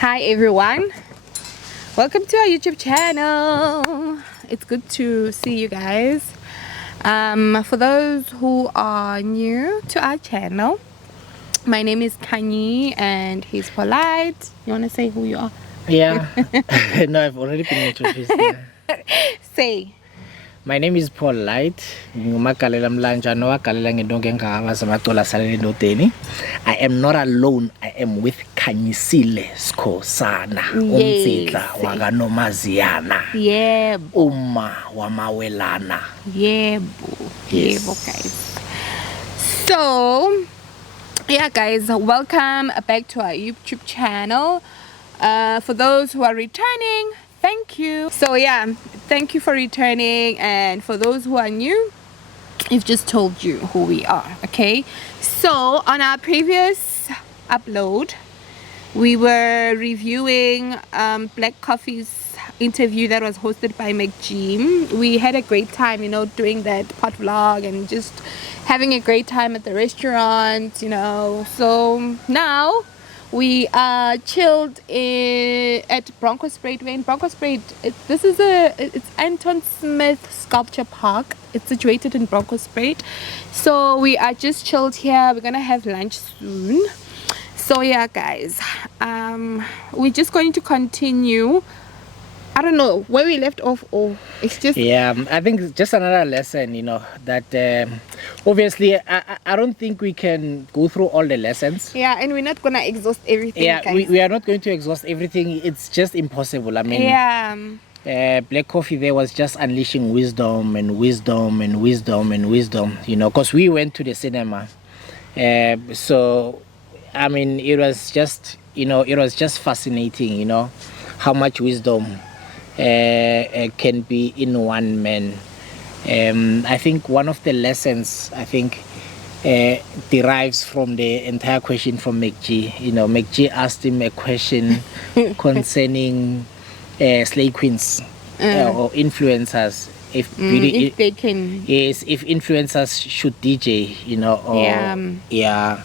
Hi everyone, welcome to our YouTube channel. It's good to see you guys. For those who are new to our channel, my name is Khanyi and he's Polite. You want to say who you are? Yeah. No, I've already been introduced. Say. My name is Paul Light. I am not alone. I am with Khanyisile Skosana. Yeah. Uma wamawelana. Yeah, guys. So, yeah, guys, welcome back to our YouTube channel. For those who are returning, thank you. So yeah, thank you for returning, and for those who are new, we've just told you who we are. Okay, so on our previous upload, we were reviewing Black Coffee's interview that was hosted by McG. We had a great time, you know, doing that PodVlog and just having a great time at the restaurant, you know. So now we are chilled at Bronkhorstspruit. We're in Bronkhorstspruit. It's Anton Smit Sculpture Park. It's situated in Bronkhorstspruit. So we are just chilled here. We're gonna have lunch soon. So yeah, guys, we're just going to continue. I don't know where we left off, or it's just... Yeah, I think it's just another lesson, you know, that obviously I don't think we can go through all the lessons. Yeah, and we're not gonna exhaust everything. Yeah, we are not going to exhaust everything. It's just impossible. I mean, yeah. Black Coffee there was just unleashing wisdom and wisdom and wisdom and wisdom, you know, because we went to the cinema. So, I mean, it was just, you know, it was just fascinating, you know, how much wisdom can be in one man. I think one of the lessons, I think, derives from the entire question from McG. You know, McG asked him a question concerning slave queens or influencers. If they can... Yes, if influencers should DJ, you know, or... Yeah.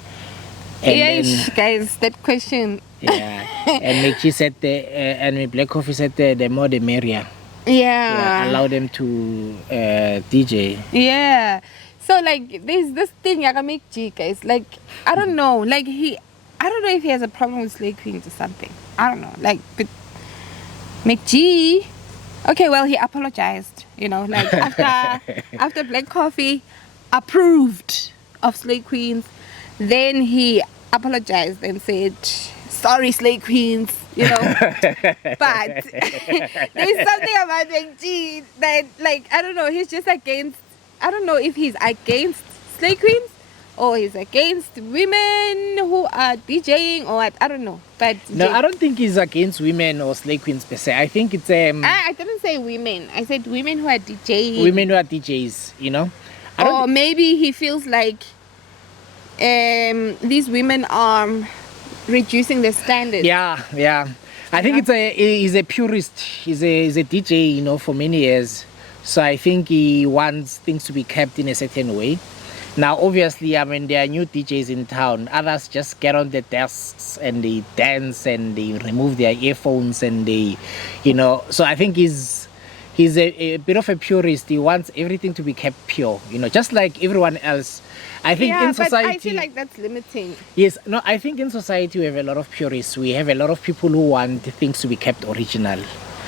Yes, guys, that question... Yeah, and McG said and Black Coffee said the more the merrier. Yeah. Allow them to DJ. Yeah. So like there's this thing I can make G, guys. Like I don't know. Like I don't know if he has a problem with slave queens or something. I don't know. Like, but McG, okay, well, he apologized. You know, like after Black Coffee approved of slave queens, then he apologized and said, sorry, slave queens, you know. But there's something about McG that, like, I don't know, he's just against... I don't know if he's against slave queens or he's against women who are DJing, or I don't know. But no, I don't think he's against women or slave queens per se. I think it's I didn't say women. I said women who are DJing. Women who are DJs, you know. Or maybe he feels like these women are reducing the standards. Yeah. I think he's a purist. He's a DJ, you know, for many years. So I think he wants things to be kept in a certain way. Now, obviously, I mean, there are new DJs in town. Others just get on the desks and they dance and they remove their earphones and they, you know. So I think he's a bit of a purist. He wants everything to be kept pure, you know, just like everyone else. I think in society... but I feel like that's limiting. Yes, no, I think in society we have a lot of purists. We have a lot of people who want things to be kept original.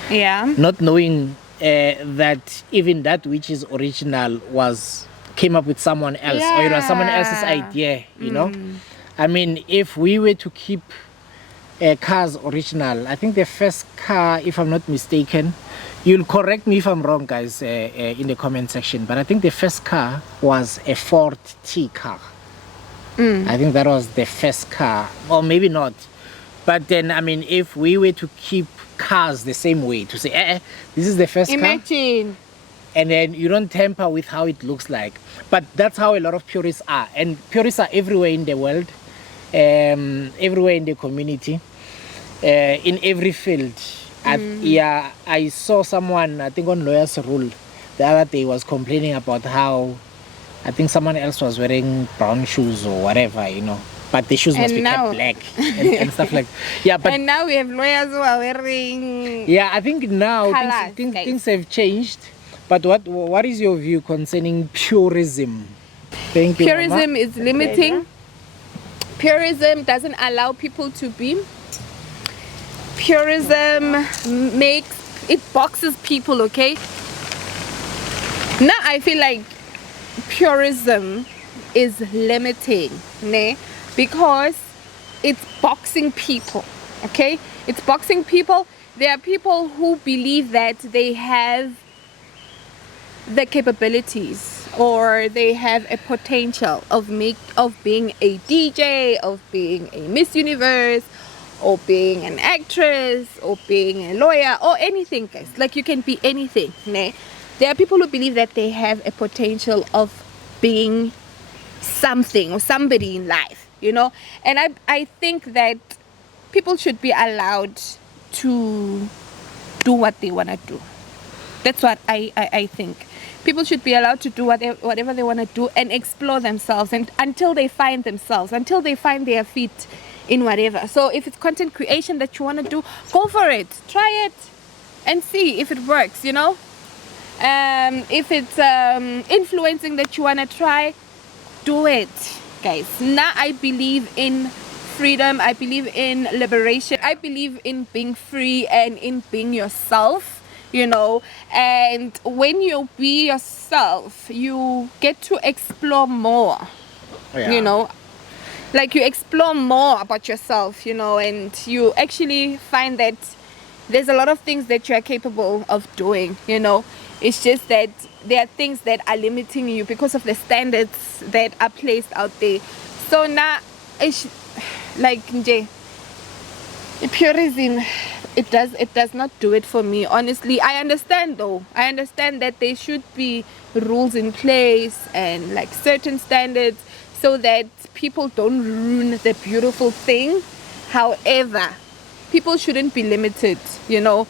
Yeah. Not knowing that even that which is original came up with someone else, or it was someone else's idea, you know. I mean, if we were to keep cars original, I think the first car, if I'm not mistaken, you'll correct me if I'm wrong, guys, in the comment section, but I think the first car was a Ford T car. I think that was the first car, or maybe not. But then, I mean, if we were to keep cars the same way, to say, this is the first car. Imagine. And then you don't tamper with how it looks like. But that's how a lot of purists are. And purists are everywhere in the world, everywhere in the community, in every field. Yeah, I saw someone, I think on Lawyer's Rule, the other day was complaining about how, I think someone else was wearing brown shoes or whatever, you know. but the shoes must And be now- kept black and stuff like. Yeah, but And now we have lawyers who are wearing. yeah, I think now Colours, guys. things have changed. But what is your view concerning purism? Thank you, Mama. Purism is limiting. Purism doesn't allow people to be. Purism boxes people, okay? Now I feel like purism is limiting, ne? Because it's boxing people, okay? It's boxing people. There are people who believe that they have the capabilities or they have a potential of being a DJ, of being a Miss Universe, or being an actress, or being a lawyer, or anything, guys. Like, you can be anything, ne? There are people who believe that they have a potential of being something or somebody in life, you know? And I think that people should be allowed to do what they want to do. That's what I think. People should be allowed to do whatever they want to do and explore themselves, and until they find themselves, until they find their feet in whatever. So if it's content creation that you want to do, go for it. Try it and see if it works, you know? If it's influencing that you want to try, do it, guys. Now I believe in freedom. I believe in liberation. I believe in being free and in being yourself, you know. And when you be yourself, you get to explore more, you know. Like, you explore more about yourself, you know, and you actually find that there's a lot of things that you are capable of doing, you know. It's just that there are things that are limiting you because of the standards that are placed out there. So now, it's like, purism, it does not do it for me, honestly. I understand, though. I understand that there should be rules in place and like certain standards so that people don't ruin the beautiful thing. However, people shouldn't be limited, you know,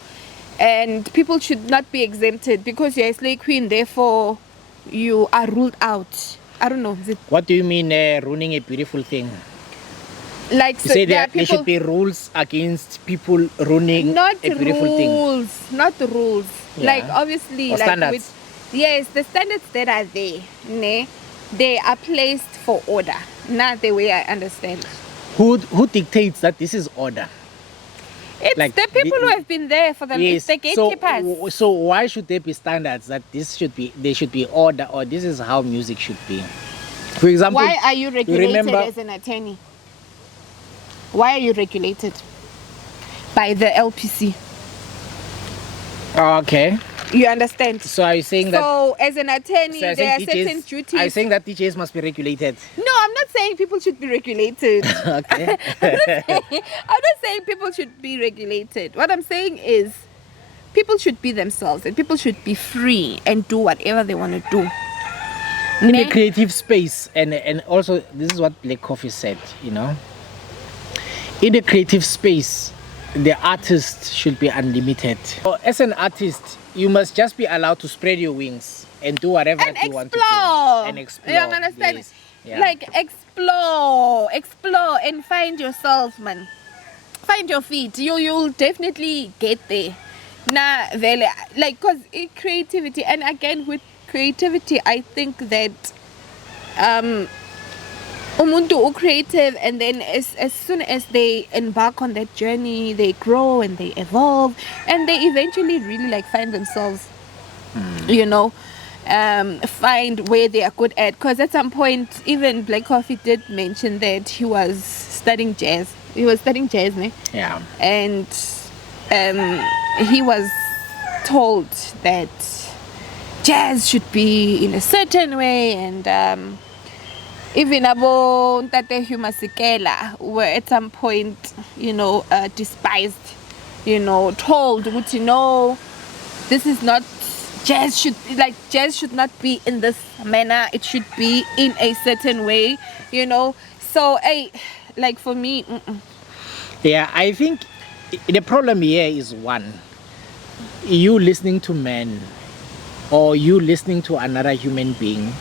and people should not be exempted because you're a slave queen, therefore you are ruled out. I don't know. What do you mean ruining a beautiful thing? Like, You so say there there should be rules against people ruining not a beautiful thing. rules, not rules. Yeah. Like, obviously, Or like standards. yes, the standards that are there, ne, they are placed for order, not the way I understand. Who dictates that this is order? It's Like, the people who have been there for them. It's the gatekeepers. So why should there be standards that there should be order, or this is how music should be? For example, Why are you regulated remember- as an attorney? Why are you regulated? By the LPC. Okay. You understand? So are you saying that? So as an attorney, So there are certain duties. Are you saying that DJs must be regulated? No, I'm not saying people should be regulated. Okay. I'm not saying people should be regulated. What I'm saying is people should be themselves and people should be free and do whatever they want to do. In Ne? the creative space, and also this is what Black Coffee said, you know. In the creative space, the artist should be unlimited. So as an artist, you must just be allowed to spread your wings and do whatever And that you want to explore. do. And explore. You understand? Yes. Yeah. Like, explore and find yourself, man. Find your feet. You'll definitely get there. Nah, vele, like, cause creativity, and again with creativity, I think that umuntu creative, and then as soon as they embark on that journey, they grow and they evolve, and they eventually really like find themselves, you know, find where they are good at. Because at some point, even Black Coffee did mention that he was studying jazz. He was studying jazz, ne? Yeah. And he was told that jazz should be in a certain way, and even Abo Ntate Hugh Masekela were at some point, you know, despised, you know, told, you know, this is not, jazz should not be in this manner, it should be in a certain way, you know. So like for me, Yeah, I think the problem here is one, you listening to men, or you listening to another human being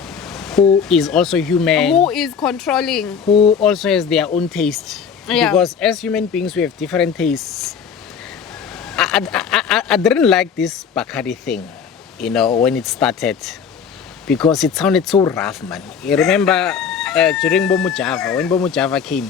who who is also human, who is controlling, who also has their own taste. Yeah. Because as human beings, we have different tastes. I didn't like this Bacardi thing, you know, when it started, because it sounded so rough, man. You remember during Bomu Java, when Bomu Java came,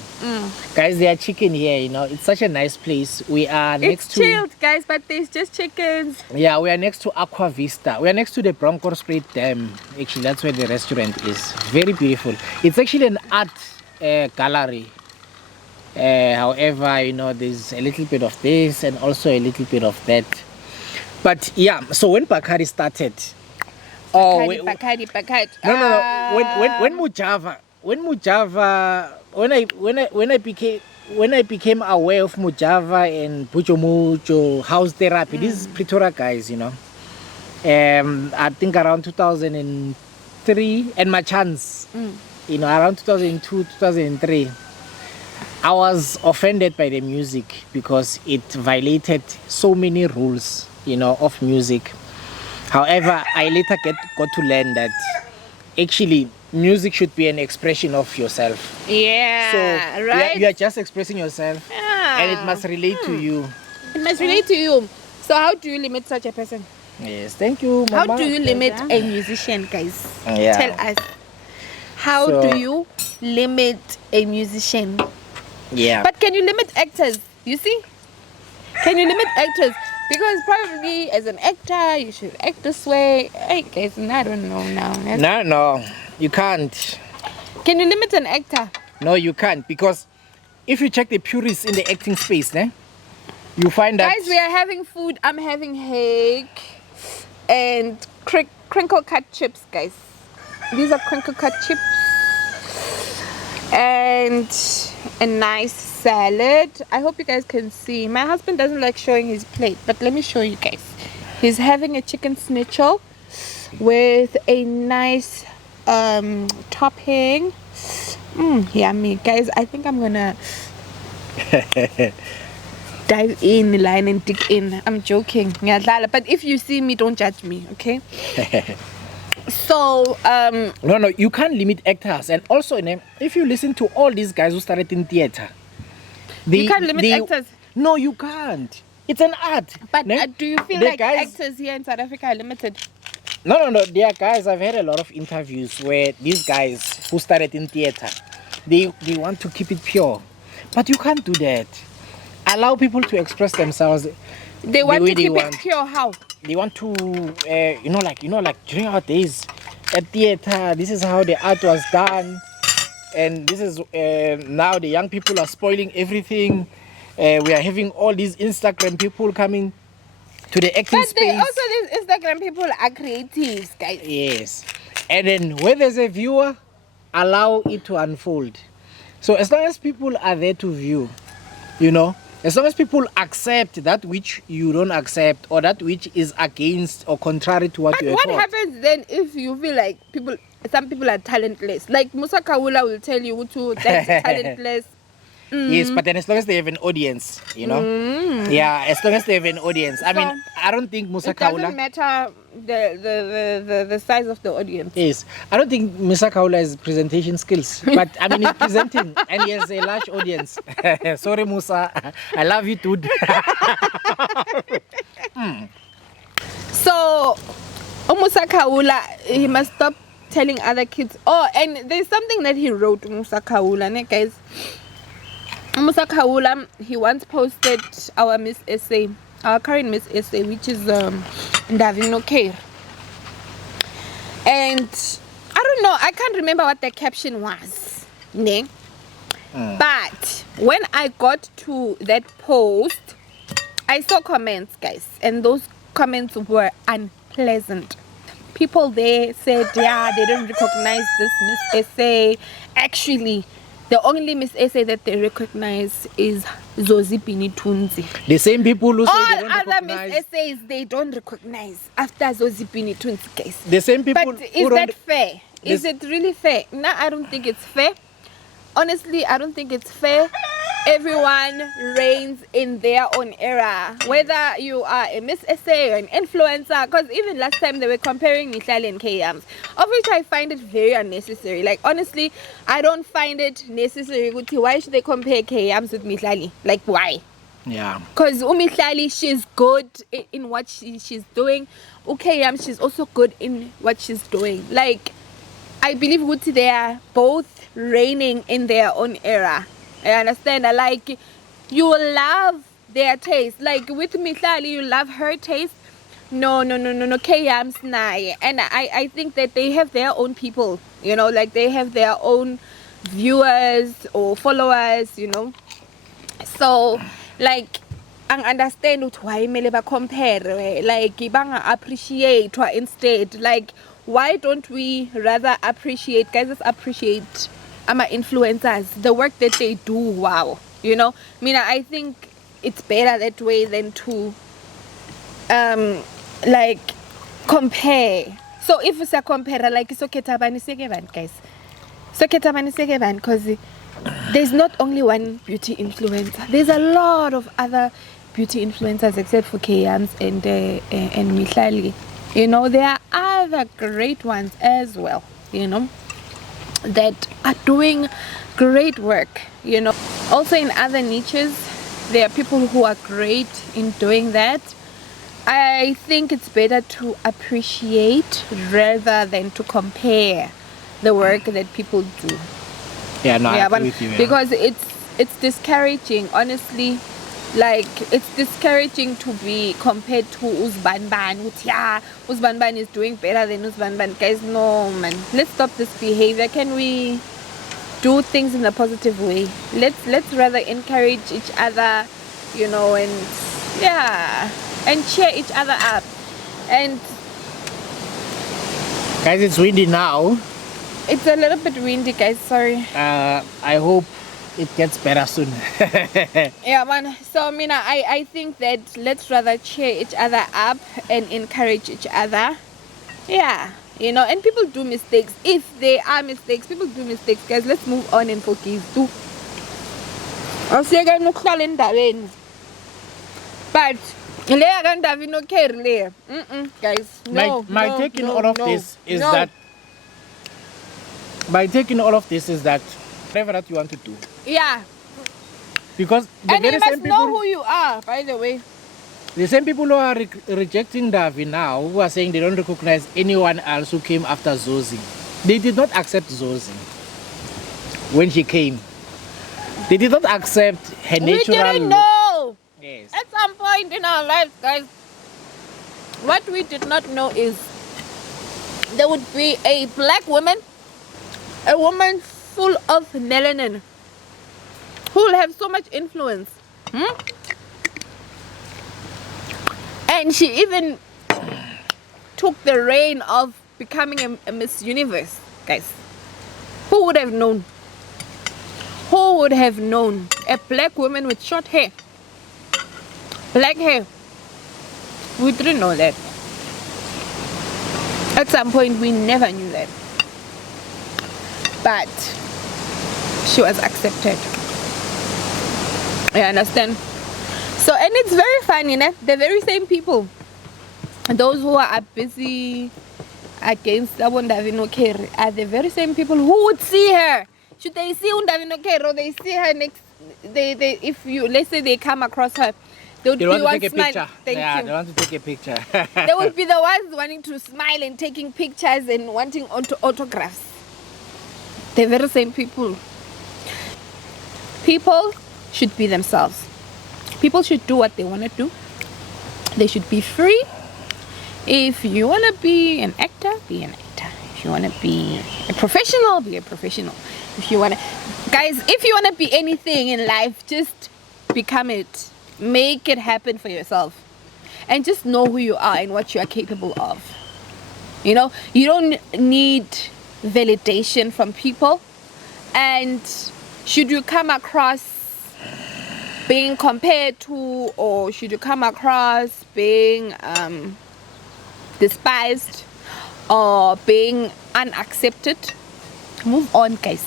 guys, they are chicken here, you know. It's such a nice place. We are next it's to... chilled, guys, but there's just chickens. Yeah, we are next to Aqua Vista. We are next to the Bronkhorstspruit Dam. Actually, that's where the restaurant is. Very beautiful. It's actually an art gallery. However, you know, there's a little bit of this and also a little bit of that. But yeah, so when Bacardi started... Bacardi. No. When I became aware of Mujava and Pucho Mucho, house therapy, these Pretoria guys, you know, I think around 2003, and my chance, you know, around 2002, 2003, I was offended by the music because it violated so many rules, you know, of music. However, I later got to learn that actually music should be an expression of yourself. Yeah, so right? You are just expressing yourself, and it must relate to you. It must relate to you. So how do you limit such a person? Yes, thank you, Mama. How do you limit a musician, guys? Yeah. Tell us. How do you limit a musician? Yeah. But can you limit actors? You see? Can you limit actors? Because probably as an actor, you should act this way. Hey, guys, I don't know now. No, you can't. Can you limit an actor? No, you can't. Because if you check the purists in the acting space, you find that... Guys, we are having food. I'm having cake and crinkle cut chips, guys. These are crinkle cut chips. And a nice salad. I hope you guys can see. My husband doesn't like showing his plate, but let me show you guys. He's having a chicken schnitzel with a nice topping. Yummy, guys. I think I'm gonna dive in the line and dig in. I'm joking, but if you see me, don't judge me, okay? So no, you can't limit actors. And also, if you listen to all these guys who started in theater, you can't limit actors. No, you can't. It's an art. But do you feel like actors here in South Africa are limited? No. There are guys, I've had a lot of interviews where these guys who started in theater, they want to keep it pure. But you can't do that. Allow people to express themselves. They want to keep it pure. How? They want to, like during our days at theater, this is how the art was done. And this is, now the young people are spoiling everything. We are having all these Instagram people coming to the acting space. But also these Instagram people are creatives, guys. Yes. And then when there's a viewer, allow it to unfold. So as long as people are there to view, as long as people accept that which you don't accept, or that which is against or contrary to what you are taught. What happens then if you feel like some people are talentless? Like Musa Kawula will tell you that's talentless. Yes, but then as long as they have an audience, Yeah, as long as they have an audience. I mean, I don't think Musa Kawula... It doesn't matter the size of the audience. Yes, I don't think Musa Kawula has presentation skills. But, I mean, he's presenting and he has a large audience. Sorry, Musa. I love you, dude. So, Musa Kawula, he must stop telling other kids. Oh, and there's something that he wrote, Musa Kawula, guys. Musa Kawula, he once posted our Miss Essay, our current Miss Essay, which is Ndavino Care. And I don't know, I can't remember what the caption was. But when I got to that post, I saw comments, guys, and those comments were unpleasant. People there said, yeah, they don't recognize this Miss Essay. Actually, the only Miss Essay that they recognize is Zozibini Tunzi. The same people who say they don't all other recognize... Miss Essays they don't recognize after Zozibini Tunzi, guys. The same people. But is that fair? Is it really fair? No, I don't think it's fair. Honestly, I don't think it's fair. everyone reigns in their own era, whether you are a Miss SA or an influencer. Because even last time they were comparing Mihlali and Kayams, of which I find it very unnecessary. Like, honestly, I don't find it necessary. Why should they compare Kayams with Mihlali? Like, why? Yeah. Because Mihlali, she's good in what she's doing. Kayams, she's also good in what she's doing. Like, I believe Guti, they are both reigning in their own era. I understand. Like, you love their taste. Like with Mihlali, you love her taste. No. Kayam's nae. And I think that they have their own people. You know, like they have their own viewers or followers. You know. So, like, I understand why mele compare. Like, ibanga appreciate instead. Like, why don't we rather appreciate, guys, let's appreciate our influencers, the work that they do. Wow, you know, I think it's better that way than to like compare. So if it's a compare, like, it's okay to guys, so because there's not only one beauty influencer, there's a lot of other beauty influencers except for Kayams and Mihlali. You know, there are other great ones as well, you know, that are doing great work, you know. Also in other niches, there are people who are great in doing that. I think it's better to appreciate rather than to compare the work that people do. Yeah, no, I agree with you, yeah. Because it's discouraging, honestly. Like, it's discouraging to be compared to Uzbanban. Yeah, Uzbanban is doing better than Uzbanban. Guys, no, man. Let's stop this behavior. Can we do things in a positive way? Let's rather encourage each other, you know, and yeah, and cheer each other up. And guys, it's windy now. It's a little bit windy, guys. Sorry. I hope it gets better soon. Yeah, man. So I think that let's rather cheer each other up and encourage each other. Yeah, you know, and people do mistakes. If they are mistakes, people do mistakes, guys. Let's move on and forgive too. But guys, my take in all of this is that by taking all of this is that whatever that you want to do. Yeah. Because the and very you must same people, know who you are, by the way. The same people who are rejecting Davi now, who are saying they don't recognize anyone else who came after Zozi. They did not accept Zozi when she came. They did not accept her natural We didn't know. Yes. At some point in our lives, guys, what we did not know is there would be a black woman, a woman full of melanin, who will have so much influence. And she even took the reign of becoming a Miss Universe, guys. Who would have known? Who would have known? A black woman with short hair, black hair. We didn't know that. At some point, we never knew that. But she was accepted. I understand. So, and it's very funny, né? The very same people, those who are busy against Undavino Kere, are the very same people who would see her. Should they see Undavino Kere or they see her next, if you, let's say they come across her, they would be want to one take a smile. picture. Thank you. They want to take a picture. They would be the ones wanting to smile and taking pictures and wanting autographs. The very same people. People should be themselves. People should do what they want to do. They should be free. If you want to be an actor, be an actor. If you want to be a professional, be a professional. If you want to, guys, if you want to be anything in life, just become it. Make it happen for yourself. And just know who you are and what you are capable of. You know, you don't need validation from people. And should you come across being compared to, or should you come across being despised or being unaccepted, move on, guys.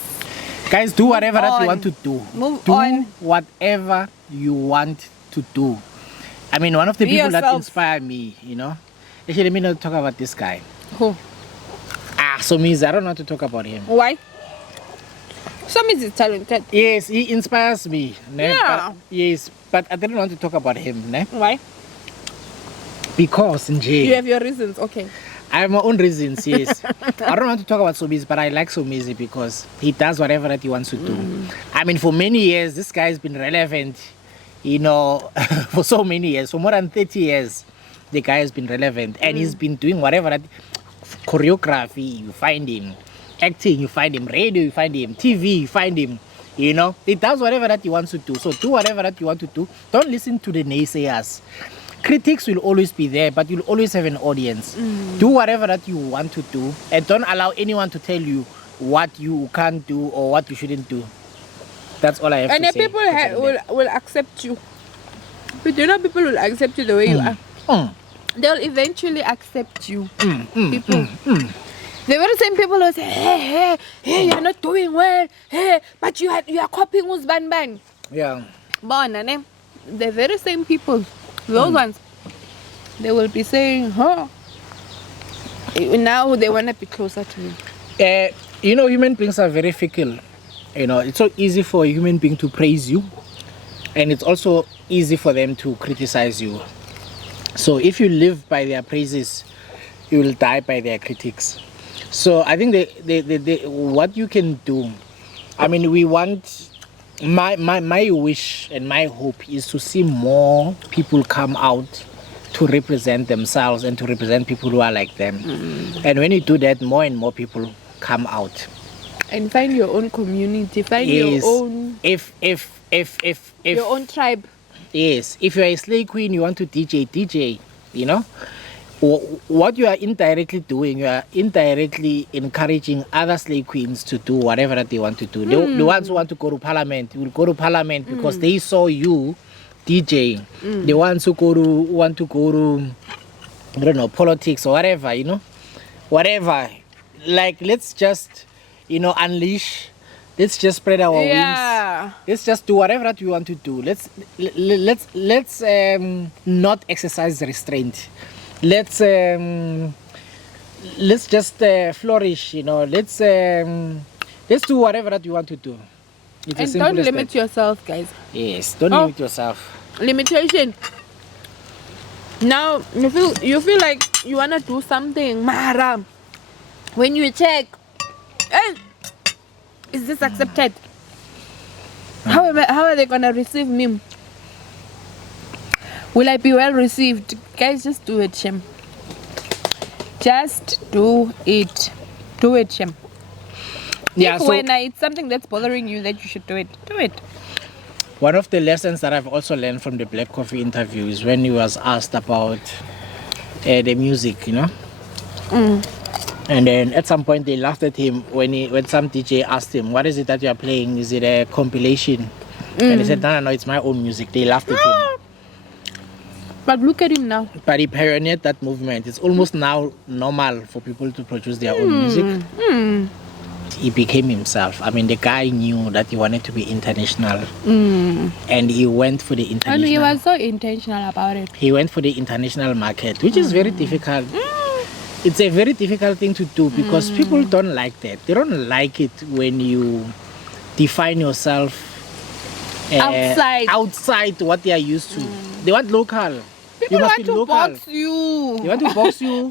Guys, do whatever that you want to do. Move do on. whatever you want to do. I mean, one of the Be people that yourself. inspire me, you know. Actually, let me not talk about this guy. Who? So means I don't want to talk about him. Why? Some is talented. Yes, he inspires me. Ne? Yeah. But I didn't want to talk about him. Ne? Why? Because You have your reasons. Okay. I have my own reasons, yes. I don't want to talk about Somizi, but I like Somizi because he does whatever that he wants to do. I mean, for many years, this guy has been relevant, you know, for so many years. For more than 30 years, the guy has been relevant. And he's been doing whatever that... Choreography, you find him. Acting, you find him. Radio, you find him. TV, you find him. You know, he does whatever that he wants to do. So do whatever that you want to do. Don't listen to the naysayers. Critics will always be there, but you'll always have an audience. Do whatever that you want to do, and don't allow anyone to tell you what you can't do or what you shouldn't do. That's all I have to say. And the people will accept you. But you know, people will accept you the way you are. They'll eventually accept you. People. The very same people who say, hey, you're not doing well. Hey, but you are copying Uzban. Yeah. The very same people, those ones, they will be saying, now they want to be closer to you. You know, human beings are very fickle. You know, it's so easy for a human being to praise you, and it's also easy for them to criticize you. So if you live by their praises, you will die by their critics. So I think what you can do, I mean, we want, my wish and my hope is to see more people come out to represent themselves and to represent people who are like them. And when you do that, more and more people come out. And find your own community, find your own... Your own tribe. Yes, if you're a slay queen, you want to DJ, you know. What you are indirectly doing, you are indirectly encouraging other slay queens to do whatever that they want to do. The ones who want to go to parliament will go to parliament because they saw you DJing. The ones who want to go to, I don't know, politics or whatever, you know. Whatever. Like, let's just, you know, unleash. Let's just spread our wings. Let's just do whatever that we want to do. Let's not exercise restraint. Let's just flourish. You know. Let's do whatever that you want to do. And don't limit yourself, guys. Yes, don't limit yourself. Limitation. Now you feel like you wanna do something, Mara. When you check, hey, is this accepted? How are they gonna receive me? Will I be well received? Guys, just do it, Shem. Just do it. Do it, Shem. Yeah, so when it's something that's bothering you that you should do it, do it. One of the lessons that I've also learned from the Black Coffee interview is when he was asked about the music, you know. And then at some point they laughed at him when some DJ asked him, "What is it that you are playing? Is it a compilation?" And he said, "No, it's my own music." They laughed at him. But look at him now. But he pioneered that movement. It's almost now normal for people to produce their own music. He became himself. I mean, the guy knew that he wanted to be international. And he went for the international. And he was so intentional about it. He went for the international market, which is very difficult. It's a very difficult thing to do because people don't like that. They don't like it when you define yourself outside what they are used to. They want local. People want to box you. They want to box you.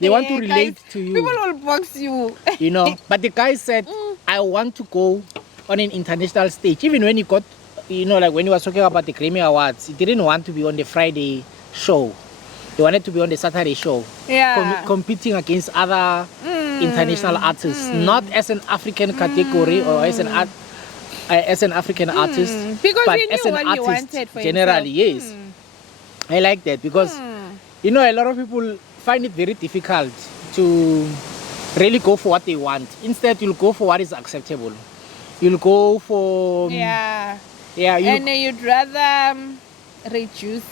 They want to relate to you. People will box you. You know, but the guy said, I want to go on an international stage. Even when he got, you know, like when he was talking about the Grammy Awards, he didn't want to be on the Friday show. He wanted to be on the Saturday show. Yeah. Competing against other international artists. Not as an African category or as an African artist. Because but he knew as an what artist he wanted for generally, himself. yes. I like that because, you know, a lot of people find it very difficult to really go for what they want. Instead, you'll go for what is acceptable. You'll go for... Yeah. And you'd rather reduce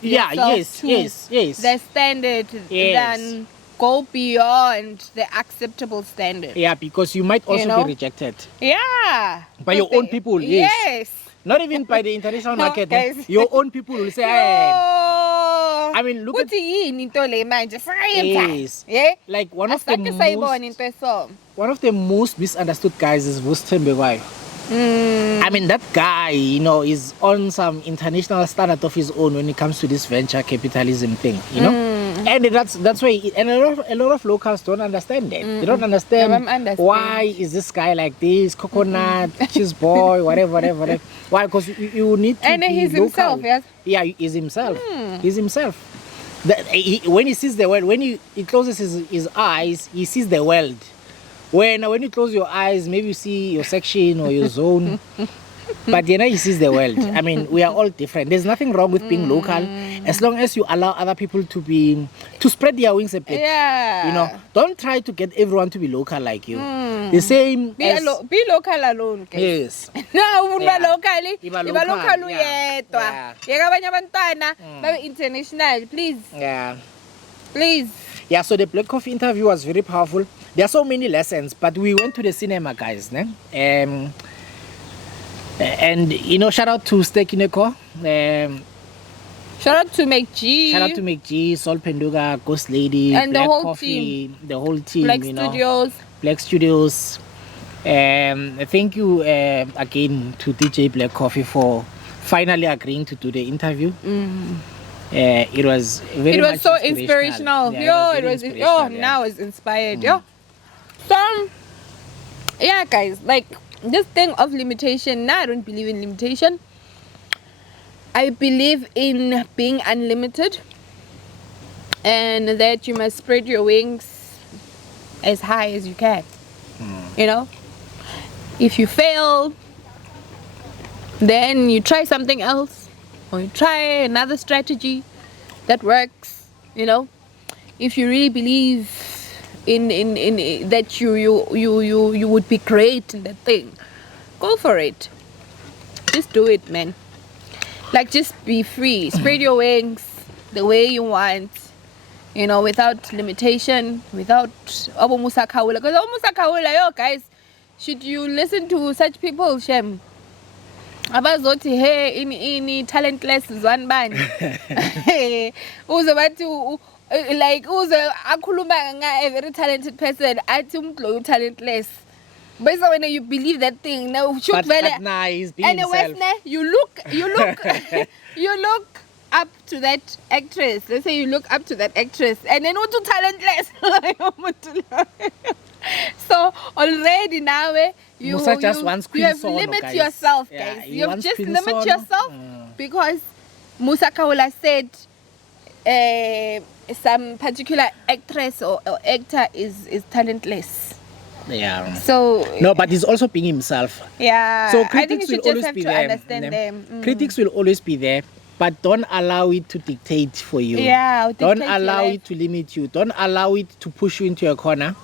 yes. the standard than go beyond the acceptable standard. Yeah, because you might also know? be rejected. Yeah. By your own people, yes. Yes. Not even by the international market. Guys. Your own people will say, hey. I mean, look at... Yes. Yeah? Like one of the most misunderstood guys is Vustembewayo. I mean, that guy, you know, is on some international standard of his own when it comes to this venture capitalism thing, you know. And that's why, and a lot of locals don't understand that. They don't understand why is this guy like this, coconut, cheese boy, whatever. Why? Because you need to and be he's local. Himself, yes. Yeah, he's himself. He's himself. When he sees the world, when he closes his eyes, he sees the world. When you close your eyes, maybe you see your section or your zone. But you know, he sees the world. I mean, we are all different. There's nothing wrong with being local, as long as you allow other people to spread their wings a bit. Yeah. You know, don't try to get everyone to be local like you. The same. Be local alone. Yes. No, Yeah. locally. Iba Iba local, local yeah. yedwa. Yeka abanye abantwana babe international, please. Yeah. Please. Yeah, so the Black Coffee interview was very powerful. There are so many lessons, but we went to the cinema, guys. Ne? And you know, shout out to Steak Ineko. Shout out to McG. Shout out to McG, Sol Penduga, Ghost Lady, and Black the whole Coffee, team. the whole team. Black you Studios. Know, Black Studios. Thank you again to DJ Black Coffee for finally agreeing to do the interview. It was very it was much so inspirational. Yeah, Now it's inspired. So yeah, guys, like this thing of limitation. Now I don't believe in limitation. I believe in being unlimited, and that you must spread your wings as high as you can. You know, if you fail, then you try something else, or you try another strategy that works. You know, if you really believe in that you would be great in that thing, go for it. Just do it, man. Like, just be free, spread your wings the way you want, you know, without limitation, without Obo Musa Kawula. Because Obo Musa Kawula, yo guys, should you listen to such people, Shem? Abazothi, hey, ini talentless is one band. Uze bathi like uze akhuluma a very talented person, athi umglo talentless. But when you believe that thing, now shoot but nah, he's being himself. You look you look up to that actress. Let's say you look up to that actress, and then what to talentless. So already now you have limit yourself, guys. You have just limit yourself because Musa Kawula said some particular actress or actor is talentless. Yeah. So no, but he's also being himself. Yeah. So I think you critics should will just always have be to there. understand them. Critics will always be there, but don't allow it to dictate for you. Yeah. Don't allow it to limit you. Don't allow it to push you into a corner.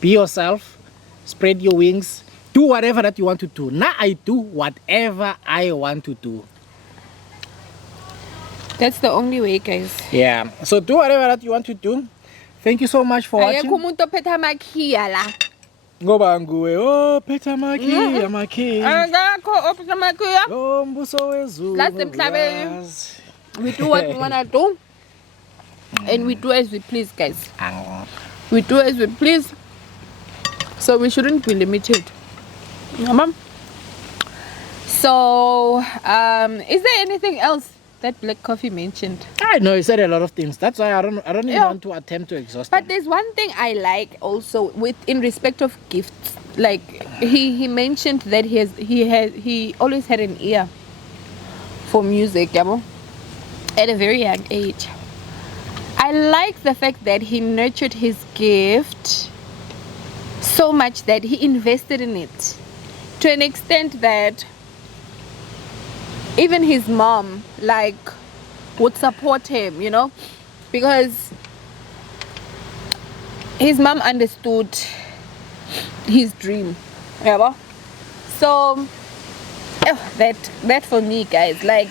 Be yourself. Spread your wings. Do whatever that you want to do. Now I do whatever I want to do. That's the only way, guys. Yeah. So do whatever that you want to do. Thank you so much for watching. Ngoba nguwe Petamaki amaki. Akakho ophetamakiya. Mbuso wezulu. That's emhlabeni. We do what we wanna do. And we do as we please, guys. We do as we please. So we shouldn't be limited. So is there anything else that Black Coffee mentioned? I know he said a lot of things. That's why I don't even want to attempt to exhaust But them. there's one thing I like also in respect of gifts. Like he mentioned that he always had an ear for music, yabo, at a very young age. I like the fact that he nurtured his gift so much that he invested in it to an extent that even his mom would support him, you know, because his mom understood his dream. Yeah, so that for me, guys, like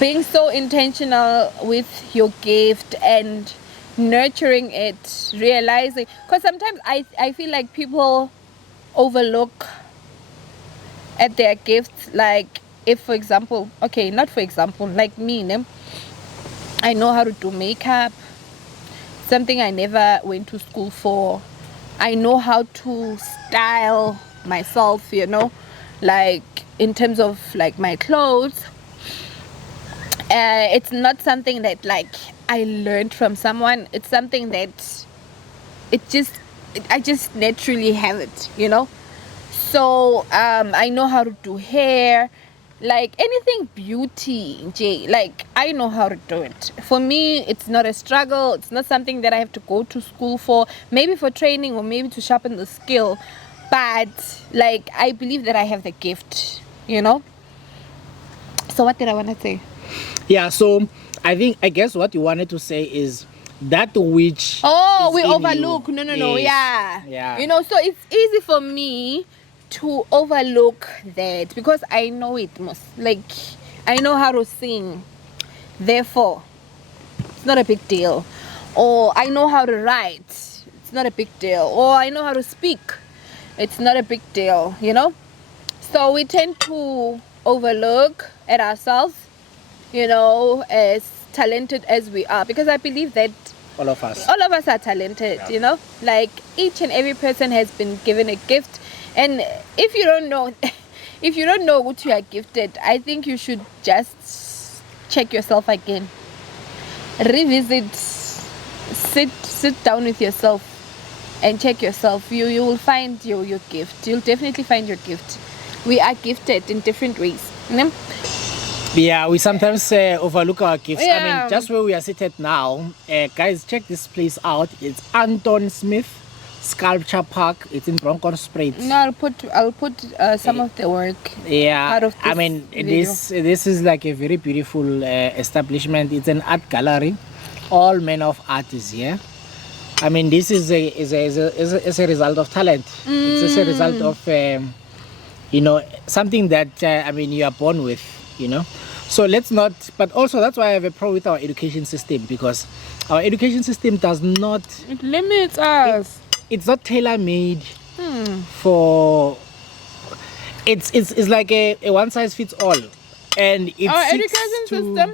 being so intentional with your gift and nurturing it, realizing, because sometimes I feel like people overlook at their gifts. Like, if for example, okay, not for example, like me, ne? I know how to do makeup, something I never went to school for. I know how to style myself, you know, like in terms of like my clothes. It's not something that like I learned from someone. It's something that I just naturally have it, you know. So I know how to do hair, like anything beauty, Jay. Like I know how to do it. For me, it's not a struggle. It's not something that I have to go to school for. Maybe for training or maybe to sharpen the skill. But like I believe that I have the gift, you know. So what did I want to say? Yeah, so I guess what you wanted to say is that which we in overlook. you. No, Yes. Yeah. you know, so it's easy for me to overlook that because I know it most. Like I know how to sing, therefore it's not a big deal. Or I know how to write, it's not a big deal. Or I know how to speak, it's not a big deal, you know. So we tend to overlook at ourselves, you know, as talented as we are, because I believe that All of us are talented, you know, like each and every person has been given a gift. And if you don't know if you don't know what you are gifted, I think you should just check yourself again, revisit, sit down with yourself and check yourself. You will find your gift. You'll definitely find your gift. We are gifted in different ways, you know? Yeah, we sometimes overlook our gifts. I Yeah. mean, just where we are seated now, guys, check this place out. It's Anton Smit Sculpture Park. It's in Bronkhorstspruit. No, I'll put some of the work. Yeah, Out of I this mean, video. this is like a very beautiful establishment. It's an art gallery. All manner of art is here. I mean, this is a result of talent. It's just a result of you know, something that I mean you are born with, you know. So let's not, but also that's why I have a problem with our education system, because our education system does not, It limits us. it's not tailor-made for, it's like a one size fits all, and it Our seeks education to system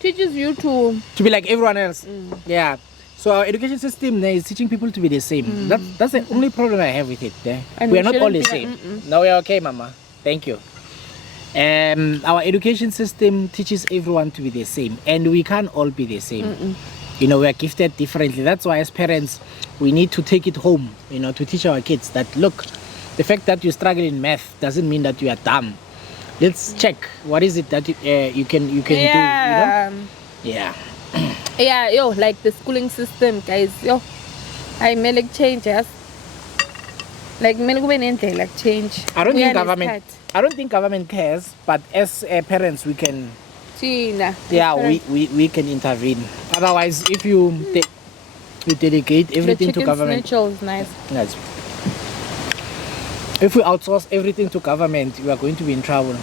teaches you to be like everyone else. Yeah. So our education system now is teaching people to be the same. That's the only problem I have with it. And We we are not all the shouldn't be same. like, No, we are okay, Mama. Thank you. Our education system teaches everyone to be the same, and we can't all be the same. You know, we are gifted differently. That's why as parents, we need to take it home, you know, to teach our kids that, look, the fact that you struggle in math doesn't mean that you are dumb. Let's check what is it that you can do, you know? Yeah. Yeah, yo, like the schooling system, guys, yo, I may like changes. Like like change. I don't We think understand. I don't think government cares, but as parents, we can. Tina, Yeah, we can intervene. Otherwise, if you you delegate everything to government, is nice. yes. If we outsource everything to government, we are going to be in trouble.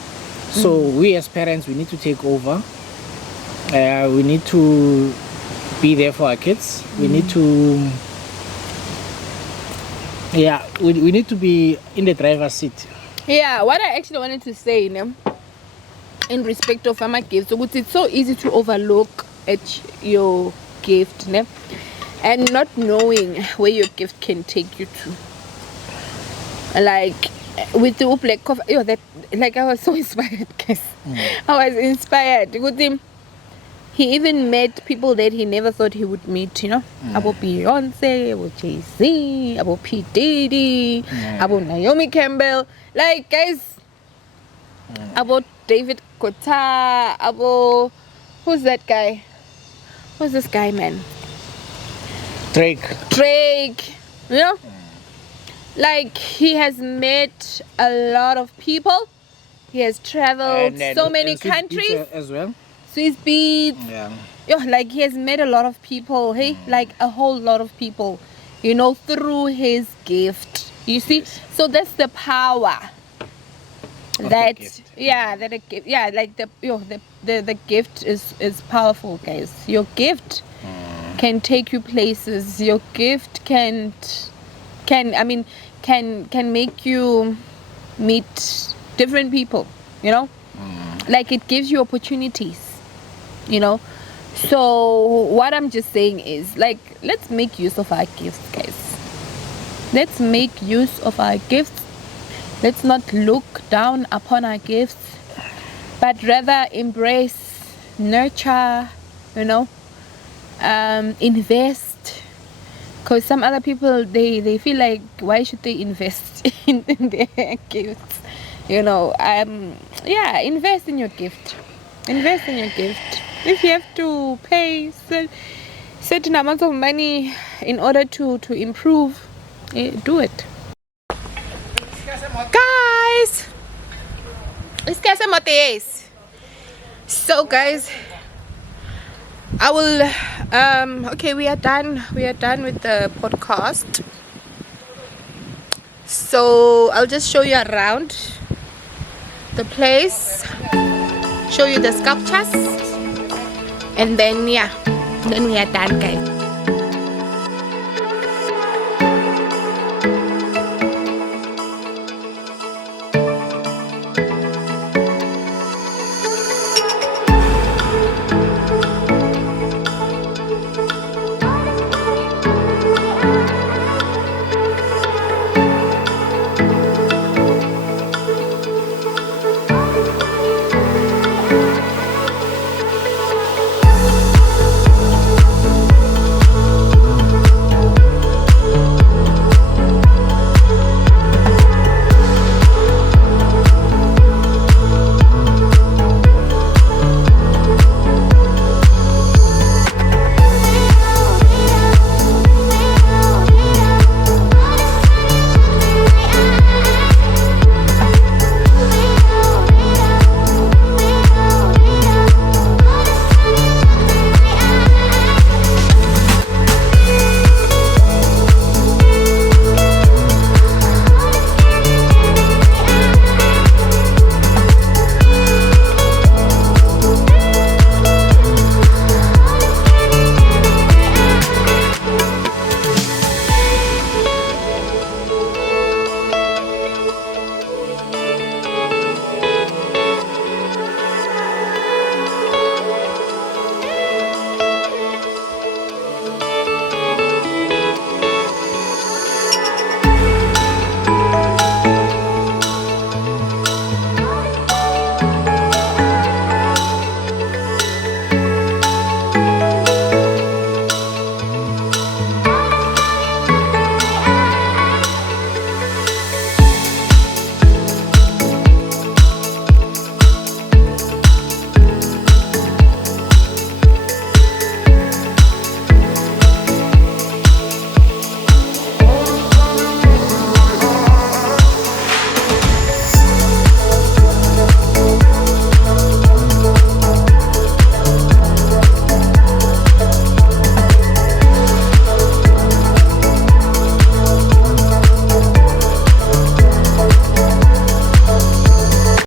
So we as parents, we need to take over. We need to be there for our kids. We need to, yeah, we need to be in the driver's seat. Yeah, what I actually wanted to say, you know, in respect of my gift, so it's so easy to overlook at your gift, you know, and not knowing where your gift can take you to. Like with the black coffee, you know, that, like, I was so inspired, guys. I was inspired with him. He even met people that he never thought he would meet, you know. About Beyonce, about Jay-Z, about P. Diddy, about Naomi Campbell. Like, guys, about David Guetta, about... Who's that guy? Who's this guy, man? Drake, you know? Like, he has met a lot of people. He has traveled so many countries. As well. Swiss beats. Yeah. Yo, like he has met a lot of people, hey, like a whole lot of people, you know, through his gift. You see, so that's the power. That yeah, that a gift, yeah, like the gift is powerful, guys. Your gift can take you places. Your gift can make you meet different people, you know. Like it gives you opportunities, you know. So what I'm just saying is, like, let's make use of our gifts, guys. Let's make use of our gifts. Let's not look down upon our gifts, but rather embrace, nurture, you know, invest. Because some other people, they feel like, why should they invest in their gifts? You know, yeah, invest in your gift. Invest in your gift. If you have to pay certain amounts of money in order to improve, do it. Guys, so guys, I will okay, we are done with the podcast. So I'll just show you around the place, show you the sculptures, and then yeah, then we are done, guys.